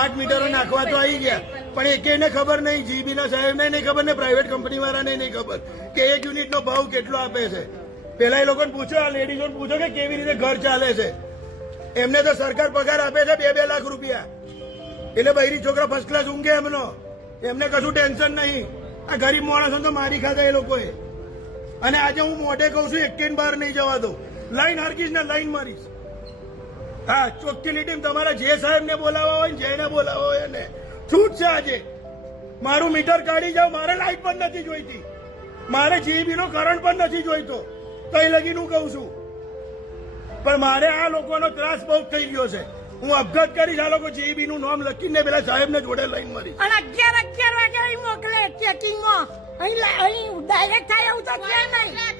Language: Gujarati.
આઠ મીટરો નાખવા તો આવી ગયા. પણ એકેને ખબર નહીં જીબી ના સાહેબને નહીં ખબર ને પ્રાઇવેટ કંપની વાળાને નહીં ખબર કે એક યુનિટનો ભાવ કેટલો આપે છે. પેલા એ લોકોને પૂછો, આ લેડીઝોને પૂછો કે કેવી રીતે ઘર ચાલે છે. એમને તો સરકાર પગાર આપે છે બે બે લાખ રૂપિયા. એટલે બૈરી છોકરા ફર્સ્ટ ક્લાસ ઊંઘે એમનો. એમને કશું ટેન્શન નહીં. આ ગરીબ માણસો તો મારી ખાધા એ લોકોએ. અને આજે હું મોઢે કહું છું એકેન બહાર નહીં જવા દઉં લાઈન હરકીશ ને લાઈન મારીશ. હા ચોખ્ખી ટીમ તમારા જે સાહેબને બોલાવવા હોય ને જેને બોલાવવા હોય એને. છૂટ છે આજે. મારું મીટર કાઢી જાવ મારે લાઈટ પણ નથી જોઈતી. મારે જીબી નો કરંટ પણ નથી જોઈતો. કઈ લગીન હું કહું છું. પણ મારે આ લોકોનો ત્રાસ બહુ થઈ ગયો છે. હું અપઘાત કરીશ આ લોકો જીબી નું નામ લખીને પેલા સાહેબને જોડે લઈને મરી અને અગિયાર અગિયાર વાગે અહીં મોકલે ચેકિંગમાં અહીં અહીં ડાયરેક્ટ થાય એવું તો છે નહીં.